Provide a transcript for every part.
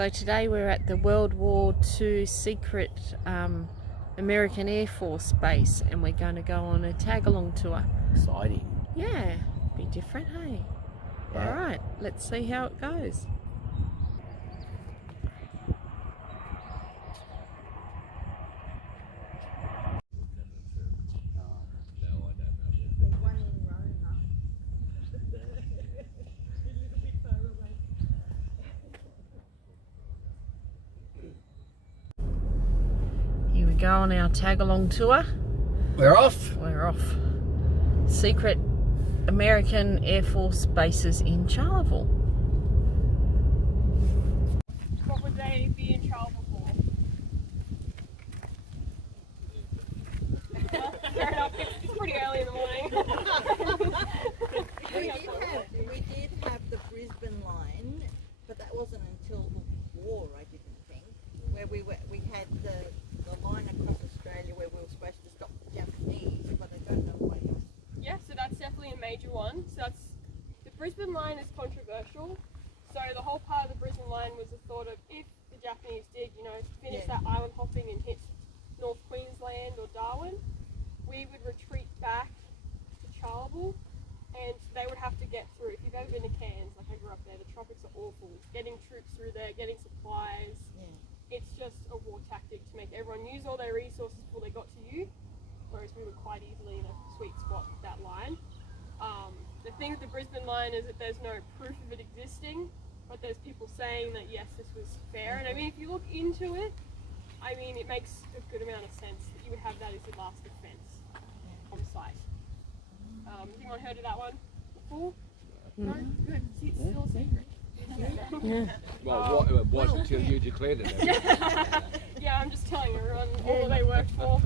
So today we're at the World War II secret American Air Force base, and we're going to go on a tag-along tour. Exciting. Yeah, be different, hey? Yeah. All right, let's see how it goes. Here we go on our tag-along tour. We're off. We're off. Secret American Air Force bases in Charleville. What would they be in Charleville for? Fair enough, it's pretty early in the morning. We did have the Brisbane Line, but that wasn't until the war, I didn't think, where we had the line across Australia where we were supposed to stop the Japanese, but I don't know what else. Yeah, so that's definitely a major one. So that's the Brisbane Line is controversial. So the whole part of the Brisbane Line was the thought of if the Japanese did, finish that island hopping and hit North Queensland or Darwin, we would retreat back to Charleville, and they would have to get through. If you've ever been to Cairns, like I grew up there, the tropics are awful. Getting troops through there, getting supplies, it's just a war tactic to make everyone use all their resources before they got to you, whereas we were quite easily in a sweet spot with that line. The thing with the Brisbane Line is that there's no proof of it existing, but there's people saying that yes, this was fair. And I mean, if you look into it, I mean, it makes a good amount of sense that you would have that as your last defence on site. Has anyone heard of that one before? No? Good. See, it's still a secret. Well, it was until you declared it. Yeah, I'm just telling everyone all that they worked for.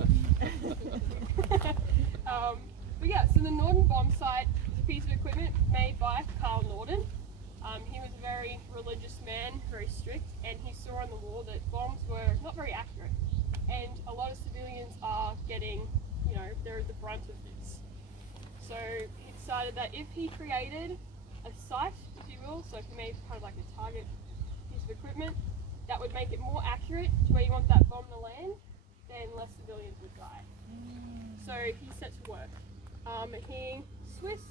But yeah, so the Norden bombsight is a piece of equipment made by Norden. He was a very religious man, very strict, and he saw on the war that bombs were not very accurate. And a lot of civilians are getting, they're the brunt of this. So he decided that if he created a sight, if you will, so if he made kind of like a target piece of equipment, that would make it more accurate to where you want that bomb to land, then less civilians would die. So he set to work. He Swiss,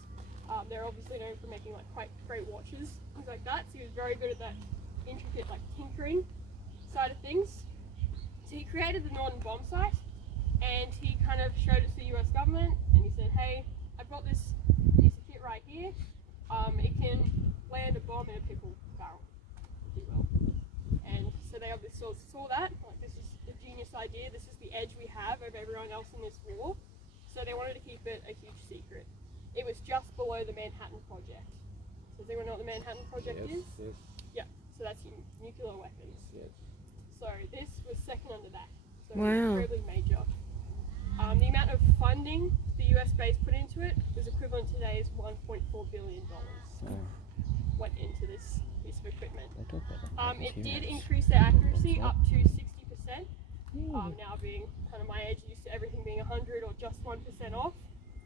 they're obviously known for making like quite great watches, things like that, so he was very good at that intricate like tinkering side of things. So he created the Norden bombsight, and he kind of showed it to the US government, and he said, hey, I've got this piece of kit right here. It can land a bomb in a pickle barrel, if you will. And so they obviously saw that, like, this is a genius idea, this is the edge we have over everyone else in this war. So they wanted to keep it a huge secret. It was just below the Manhattan Project. So does anyone know what the Manhattan Project is? Yes. Yeah, so that's nuclear weapons. Yes. So this was second under that. So Wow. incredibly major. The amount of funding the US base put into it was equivalent to today's $1.4 billion went into this piece of equipment. It did increase their accuracy up to 60%. Now being kind of my age, used to everything being 100 or just 1% off.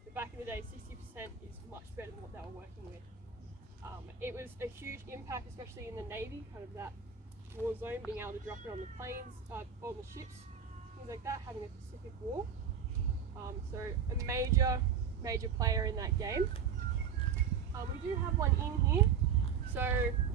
But back in the day, 60% is much better than what they were working with. It was a huge impact, especially in the Navy, kind of that war zone, being able to drop it on the planes, on the ships, things like that, having a Pacific War. So a major player in that game. We do have one in here, so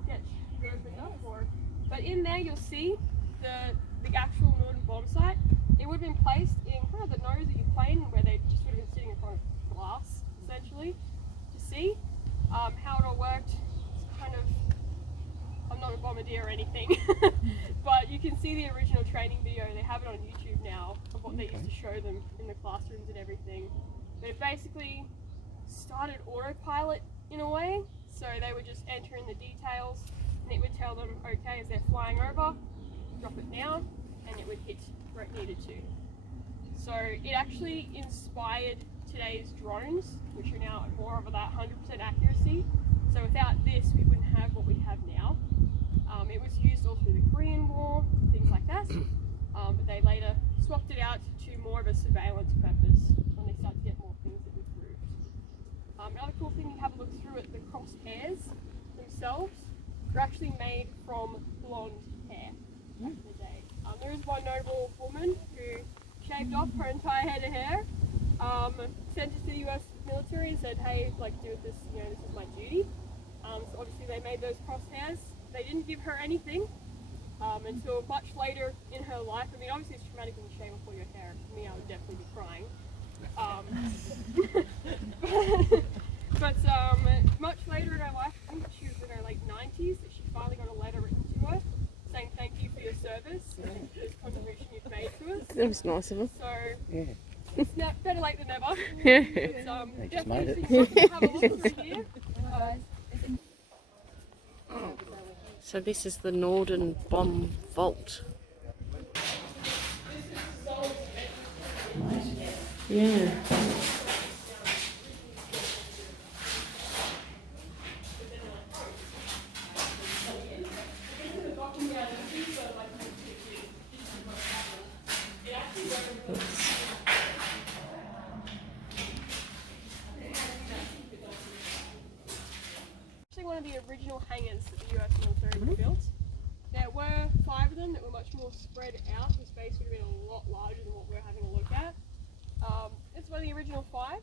get you opened up for it. But in there you'll see the actual Norden bombsight. It would have been placed in kind of the nose of your plane, where they just would have been sitting in front of glass, essentially, to see how it all worked. It's kind of, I'm not a bombardier or anything, but you can see the original training video. They have it on YouTube now of what they used to show them in the classrooms and everything. But it basically started autopilot in a way, so they would just enter in the details, and it would tell them, okay, as they're flying over, drop it down, and it would hit where it needed to. So it actually inspired today's drones, which are now at more of that 100% accuracy. So without this, we wouldn't have what we have now. It was used all through the Korean War, things like that, but they later swapped it out to more of a surveillance purpose when they start to get more things that improved. Another cool thing, you have a look through it, the crosshairs themselves are actually made from blonde hair. there is one notable woman who shaved off her entire head of hair, sent it to the US military and said, hey, like, do this, you know, this is my duty. So obviously they made those crosshairs. They didn't give her anything until much later in her life. I mean, obviously it's traumatic when you shave off all your hair. For me, I would definitely be crying. But much later in her life, I think she was in her late 90s, that she finally got a letter written to her saying thank you for your service and the contribution you've made to us. That was nice of him. So Yeah. it's better late than never. Yeah. It's, They just made it. definitely have a look through here. So this is the Norden bomb vault. Yeah. Actually one of the original hangars that the US military built. There were 5 of them that were much more spread out. The space would have been a lot larger than what we're having a look at. It's one of the original 5.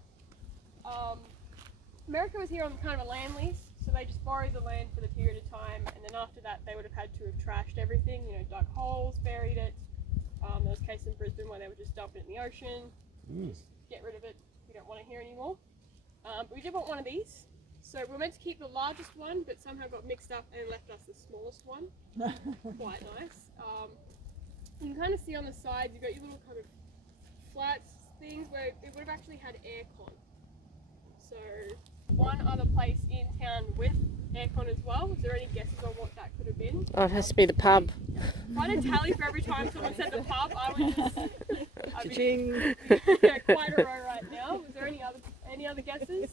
America was here on kind of a land lease, so they just borrowed the land for the period of time, and then after that they would have had to have trashed everything, you know, dug holes, buried it. There was a case in Brisbane where they would just dump it in the ocean, just get rid of it, we don't want it here anymore. But we did want one of these. So we were meant to keep the largest one, but somehow got mixed up and left us the smallest one. Quite nice. You can kind of see on the sides, you've got your little kind of flat things where it would have actually had aircon. So one other place in town with aircon as well. Is there any guesses on what that could have been? Oh, it has to be the pub. If I did tally for every time someone said the pub, I would just I'd be Cha-ching. quite a row right now. Was there any other guesses?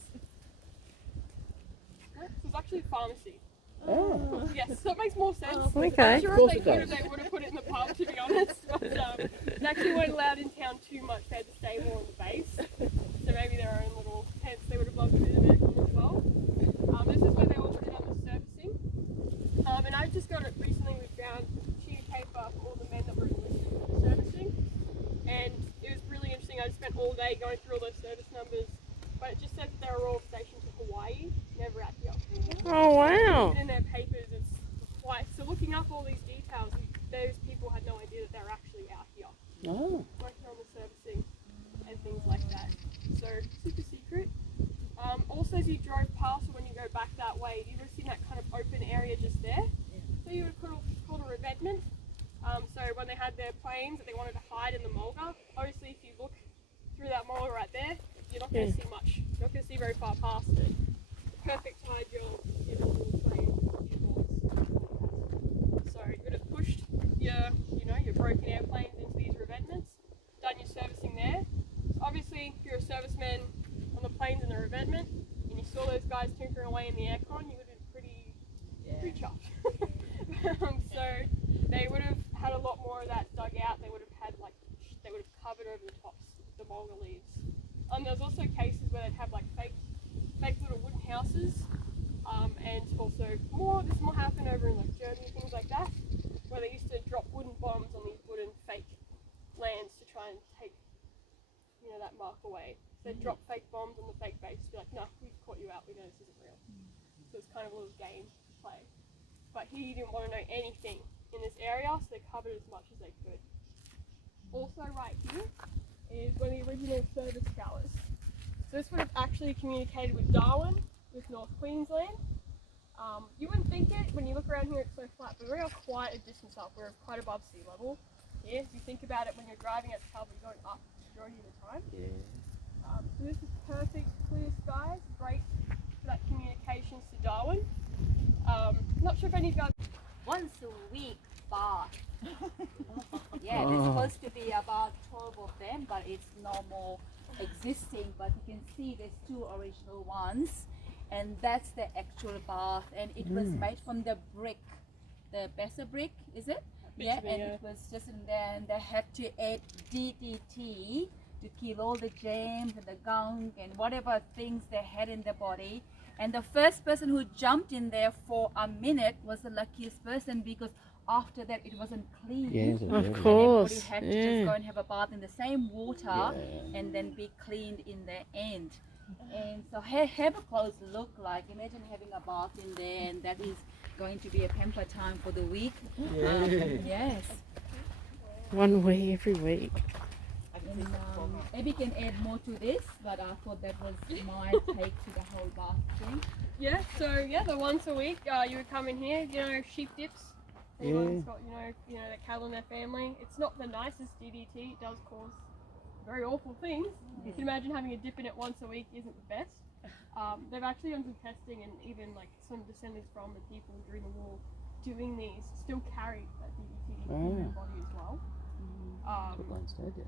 It was actually a pharmacy. Oh. Yes, so it makes more sense. Okay. I'm sure Of course if they it could have, does. they would have put it in the pub, to be honest. But they actually weren't allowed in town too much. They had to stay more on the base. So maybe their own little tents, they would have loved a bit of aircon as well. This is where they also did on the servicing. And I just got it recently. We found sheet of paper for all the men that were enlisted for the servicing. And it was really interesting. I just spent all day going through all those service numbers. But it just said that they were all stationed to Hawaii, never out here. Oh, wow. And in their papers, it's quite. So looking up all these details, those people had no idea that they were actually out here, Oh. working on the servicing and things like that. So super secret. Also, as you drove past, or when you go back that way, you would have seen that kind of open area just there. So you would have called a revetment. So when they had their planes that they wanted to hide in the mulga, obviously if you look through that mulga right there, you're not going to see much. You're not going to see very far past it. The perfect hide your little plane, your boards. So you would have pushed your broken airplanes into these revetments, done your servicing there. So obviously, if you're a serviceman on the planes in the revetment, and you saw those guys tinkering away in the aircon, you would have been pretty chuffed. So they would have had a lot more of that dug out. They would have had they would have covered over the tops with the mulga leaves. There's also cases where they'd have like fake little wooden houses, and also this more happened over in like Germany, things like that, where they used to drop wooden bombs on these wooden fake lands to try and take that mark away. So they'd drop fake bombs on the fake base to be like, no, we've caught you out, we know this isn't real. So it's kind of a little game to play. But he didn't want to know anything in this area, so they covered as much as they could. Also right here is one of the original service towers. So this would have actually communicated with Darwin, with North Queensland. You wouldn't think it, when you look around here it's so flat, but we are quite a distance up. We're quite above sea level here. If you think about it, when you're driving at Charleville, you're going up majority of the time. Yeah. So this is perfect, clear skies, great for that communications to Darwin. Not sure if any of you guys... Once a week bath. Yeah, there's supposed to be about 12 of them, but it's no more existing. But you can see there's 2 original ones, and that's the actual bath, and it was made from the brick, the Besser brick, is it? Yeah, and it was just in there, and they had to add DDT to kill all the germs and the gunk and whatever things they had in their body. And the first person who jumped in there for a minute was the luckiest person, because after that it wasn't clean. Yeah, it's Of really- And course, everybody had to yeah. just go and have a bath in the same water Yeah. and then be cleaned in the end. And so have a close look. Like imagine having a bath in there, and that is going to be a pamper time for the week. Yes. 1 week every week. And, Abby can add more to this, but I thought that was my take to the whole bath thing. Yeah, so yeah, the once a week you would come in here, you know, sheep dips. Everyone's got, you know, their cattle in their family. It's not the nicest DDT, it does cause very awful things. You can imagine having a dip in it once a week isn't the best. They've actually done some testing, and even like some descendants from the people during the war doing these still carried that DDT in their body as well. One's dead, yeah.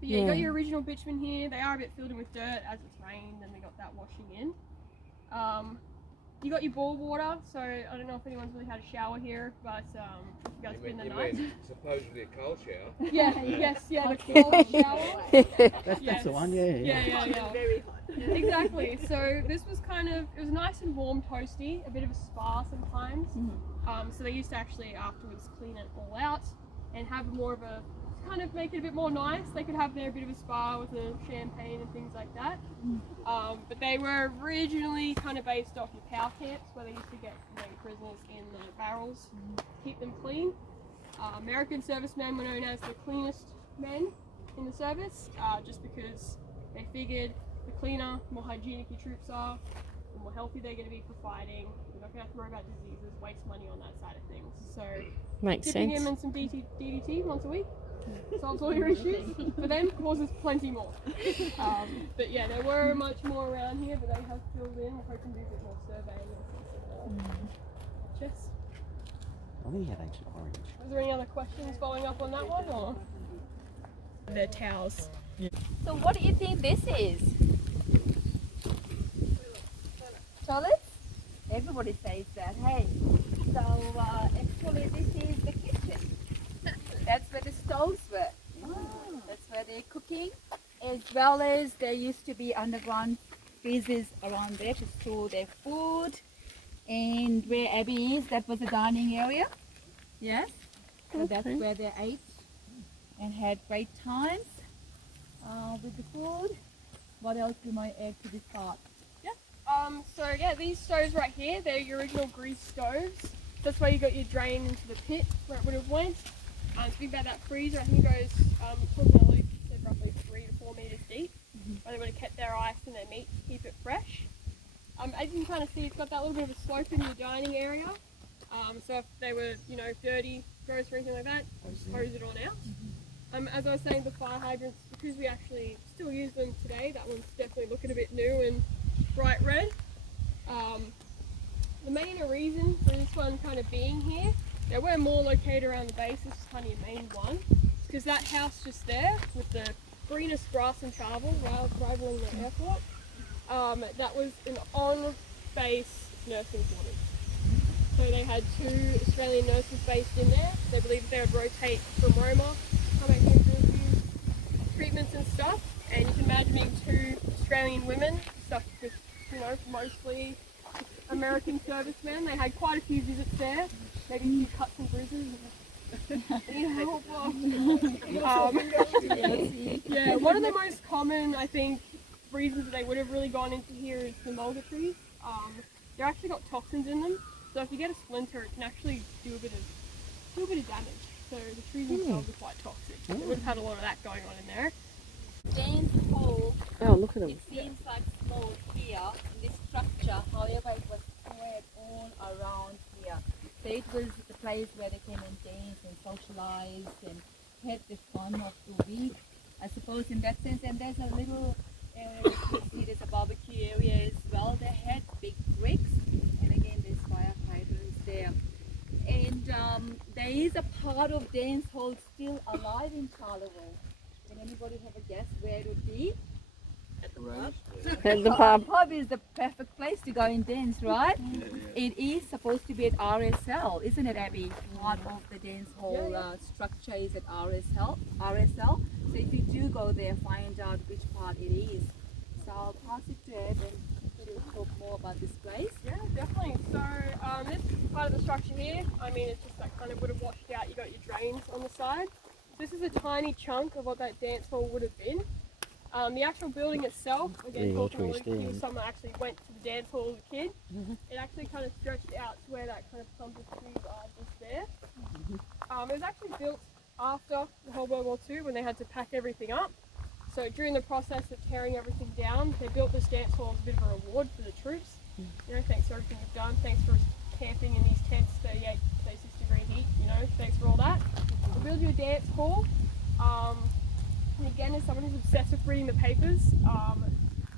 But yeah, you got your original bitumen here. They are a bit filled in with dirt as it's rained, and we got that washing in. You got your bore water, so I don't know if anyone's really had a shower here, but if you guys been the night. Supposedly a cold shower. Yeah, yes, yeah, the cold shower. That's the one, yeah. Yeah. Very hot. Exactly. So this was it was nice and warm, toasty, a bit of a spa sometimes. So they used to actually afterwards clean it all out and have more of a, kind of make it a bit more nice. They could have their bit of a spa with a champagne and things like that. But they were originally kind of based off your cow camps, where they used to get prisoners in the barrels to keep them clean. American servicemen were known as the cleanest men in the service, just because they figured the cleaner, the more hygienic your troops are, the more healthy they're going to be for fighting. You're not going to have to worry about diseases, waste money on that side of things. So Makes dipping sense. him in some DDT once a week solves all your issues. For them, causes plenty more. But yeah, there were much more around here, but they have filled in. We're hoping to do a bit more surveying and things like that. Jess, I think he had Agent Orange. was there any other questions following up on that one? Or? Their towels. So what do you think this is? Toilet? Everybody says that, hey. So actually this is the kitchen. That's where the stoves were. That's where they're cooking. As well as there used to be underground freezers around there to store their food. And where Abby is, that was the dining area. Yes. So that's where they ate and had great times with the food. What else do I add to this part? So yeah, these stoves right here, they're your original grease stoves. That's where you got your drain into the pit where it would have went. Speaking about that freezer, I think it goes, talking about Luke, said roughly 3 to 4 meters deep, where they would have kept their ice and their meat to keep it fresh. As you can kind of see, it's got that little bit of a slope in your dining area. So if they were, dirty, gross or anything like that, just hose it on out. As I was saying, the fire hydrants, because we actually still use them today, that one's definitely looking a bit new and bright red. The main reason for this one kind of being here, there were more located around the base, this is kind of your main one, because that house just there with the greenest grass in Charleville, rivaling the airport, that was an on-base nursing quarters. So they had 2 Australian nurses based in there. They believed they would rotate from Roma, come back here for a few treatments and stuff. And you can imagine being 2 Australian women stuck with, mostly American servicemen. They had quite a few visits there, maybe a few cuts and bruises. Yeah, one of the most common, I think, reasons that they would have really gone into here is the mulga trees. They're actually got toxins in them, so if you get a splinter, it can actually do a bit of damage. So the trees themselves are quite toxic. So we would have had a lot of that going on in there. Jane's hole. Oh, look at them. It seems like small here in this structure, however it was spread all around here. So it was the place where they came and danced and socialized and had the fun of the week, I suppose, in that sense. And there's a little area, you see there's a barbecue area as well. They had big bricks, and again there's fire hydrants there. And there is a part of dance hall still alive in Charleville. Can anybody have a guess where it would be? At the pub. And the pub. Pub is the perfect place to go and dance, right? It is supposed to be at RSL, isn't it, Abby? Part of the dance hall structure is at RSL. So if you do go there, find out which part it is. So I'll pass it to Ed and she'll talk more about this place. Yeah, definitely. So this part at the structure here, I mean, it's just that kind of would have washed out. You got your drains on the side. This is a tiny chunk of what that dance hall would have been. The actual building itself, again, talking to Luke, he was someone that actually went to the dance hall as a kid. It actually kind of stretched out to where that kind of clump of trees are just there. It was actually built after the whole World War II when they had to pack everything up. So during the process of tearing everything down, they built this dance hall as a bit of a reward for the troops. You know, thanks for everything you've done. Thanks for camping in these tents, 38, 36 degree heat. You know, thanks for all that. We'll build you a dance hall. And again, as someone who's obsessed with reading the papers,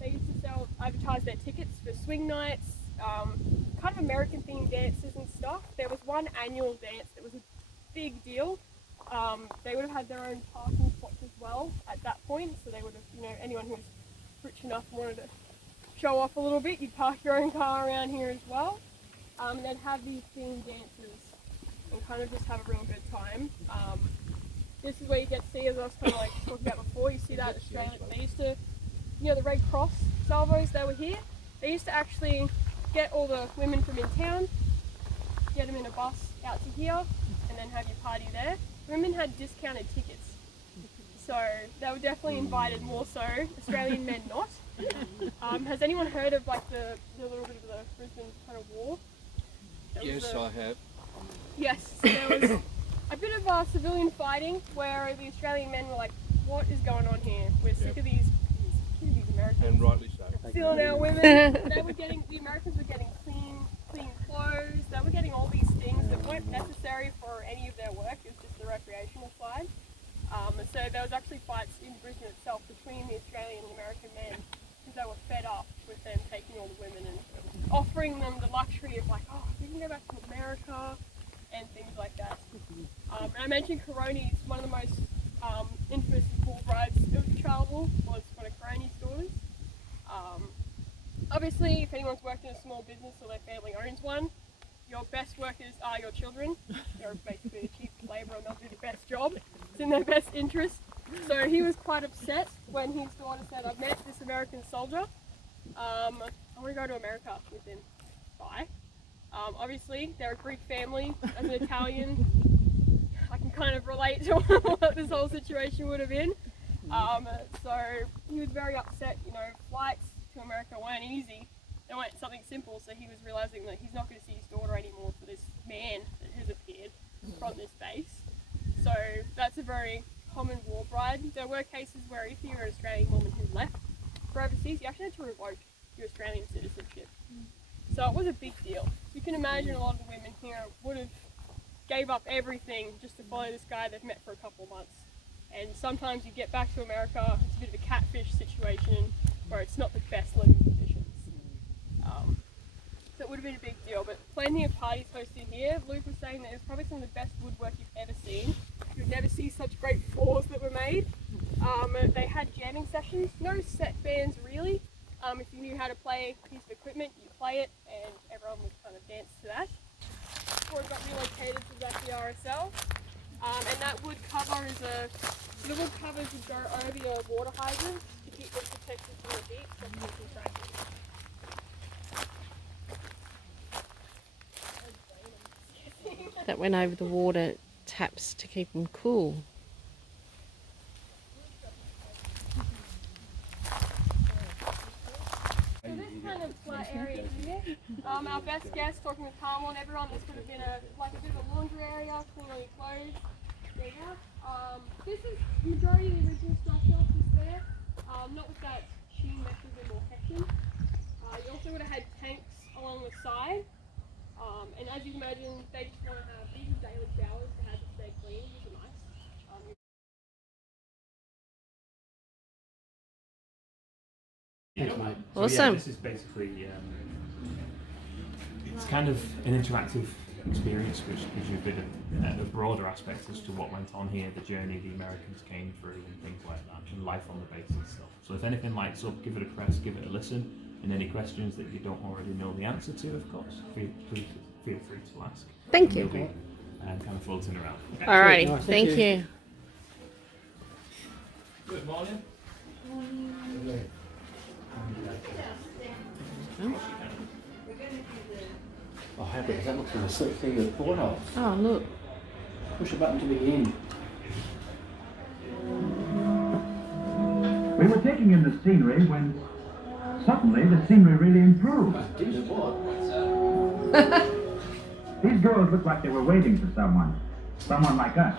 they used to advertise their tickets for swing nights, kind of American themed dances and stuff. There was one annual dance that was a big deal. They would have had their own parking spots as well at that point, so they would have, you know, anyone who was rich enough and wanted to show off a little bit, you'd park your own car around here as well. And they'd have these themed dances and kind of just have a real good time. This is where you get to see, as I was kind of like talking about before, you see that Australia, they used to, you know, the Red Cross salvos, they were here. They used to actually get all the women from in town, get them in a bus out to here, and then have your party there. Women had discounted tickets, so they were definitely invited more so, Australian men not. Has anyone heard of like the little bit of the Brisbane kind of war? Yes, I have. Yes, so there was a bit of civilian fighting where the Australian men were like, what is going on here? We're sick of these Americans. And rightly so. Stealing our women. The Americans were getting clean clothes. They were getting all these things that weren't necessary for any of their work. It was just the recreational side. So there was actually fights in Brisbane itself between the Australian and American men because they were fed up with them taking all the women and offering them the luxury of like, oh, we can go back to America and things like that. And I mentioned Caroni's, one of the most infamous bull rides of Charleville was one of Caroni's daughters. Obviously, if anyone's worked in a small business or their family owns one, your best workers are your children. They're basically the cheap labour and they'll do the best job. It's in their best interest. So he was quite upset when his daughter said, I've met this American soldier. I want to go to America with him. Bye. Obviously, they're a Greek family. As an Italian, I can kind of relate to what this whole situation would have been. So he was very upset. You know, flights to America weren't easy. They weren't something simple, so he was realising that he's not going to see his daughter anymore for this man that has appeared from this base. So that's a very common war bride. There were cases where if you were an Australian woman who left for overseas, you actually had to revoke your Australian citizenship. So it was a big deal. You can imagine a lot of the women here would have gave up everything just to follow this guy they've met for a couple of months. And sometimes you get back to America, it's a bit of a catfish situation where it's not the best living conditions. So it would have been a big deal, but plenty of parties hosted here. Luke was saying that it was probably some of the best woodwork you've ever seen. You'd never see such great floors that were made. They had jamming sessions, no set bands really. If you knew how to play a piece of equipment, you play it and everyone would kind of dance to that. Before it got relocated to the RSL. And that wood cover is the wood covers would go over your water hydrants to keep them protected from the heat from using tractors. That went over the water taps to keep them cool. So this kind of flat area here, our best guest, talking with Carmel and everyone, this would have been like a bit of a laundry area, clean all your clothes. There you go. This is the majority of the original structure is there, not with that sheen mechanism or heckin. You also would have had tanks along the side, and as you can imagine, they just want to have these daily showers to have to stay clean, which is nice. Awesome. This is basically, it's kind of an interactive experience which gives you a bit of a broader aspect as to what went on here, the journey the Americans came through and things like that, and life on the base and stuff. So if anything lights up, give it a press, give it a listen, and any questions that you don't already know the answer to, of course, feel free to ask. Thank you. We'll be kind of floating around. Okay. Alrighty, Nice, thank thank you. Good morning. Oh, how big is that? Looks like a slip through the porthole. Oh, look. Push a button to begin. We were taking in the scenery when suddenly the scenery really improved. Dude, what? These girls looked like they were waiting for someone like us.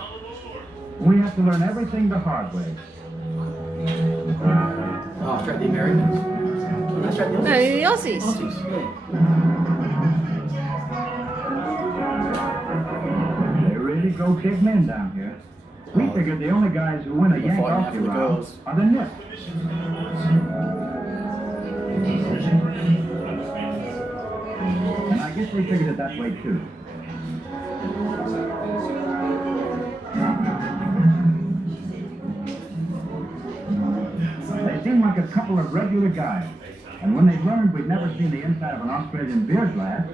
We have to learn everything the hard way. Oh, straight the Americans. Oh, no, straight the No, Aussies. the Aussies. Aussies, yeah. They really go big men down here. We figured the only guys who win a yank fighting off out you for the round girls. are the nips. And I guess they figured it that way too. They seemed like a couple of regular guys. And when they learned we'd never seen the inside of an Australian beer glass,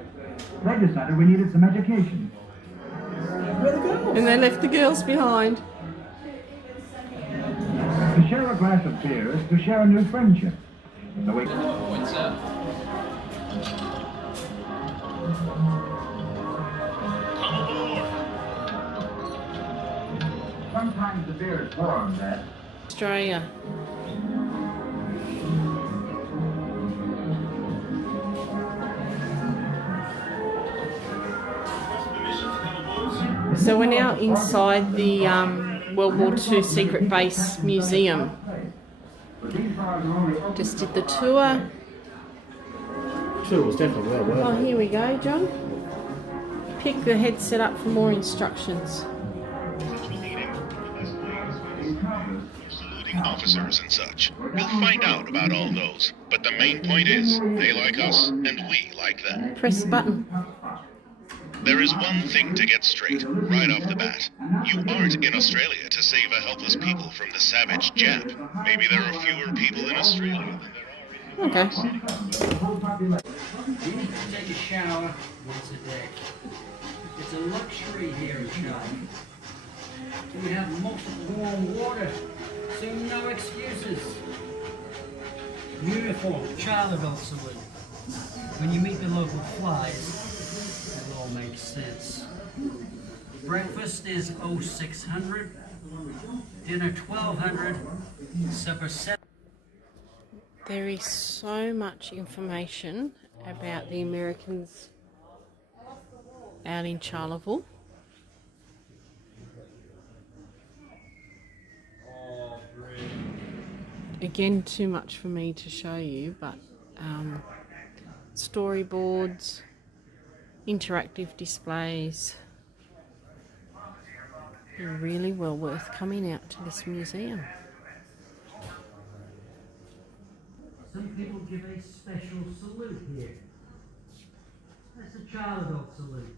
they decided we needed some education. Where are the girls? And they left the girls behind. To share a glass of beer is to share a new friendship. So we... Sometimes the beer is warm, Dad. Australia. So we're now inside the World War II Secret Base Museum. Just did the tour. Tour was definitely well worth Oh, it. here we go, John. Pick the headset up for more instructions. Saluting officers and such. You'll find out about all those, but the main point is, they like us and we like them. Press the button. There is one thing to get straight, right off the bat. You aren't in Australia to save a helpless people from the savage Jap. Maybe there are fewer people in Australia than there are in the Okay. You need to take a shower once a day. It's a luxury here in Charleville. We have multiple warm water, so no excuses. Uniform, Charleville salute. When you meet the local flies, it all makes sense. Breakfast is 0600, dinner 1200, supper 7. There is so much information about the Americans out in Charleville. Again, too much for me to show you, but storyboards, interactive displays. They're really well worth coming out to this museum. Some people give a special salute here. That's a Charleville salute.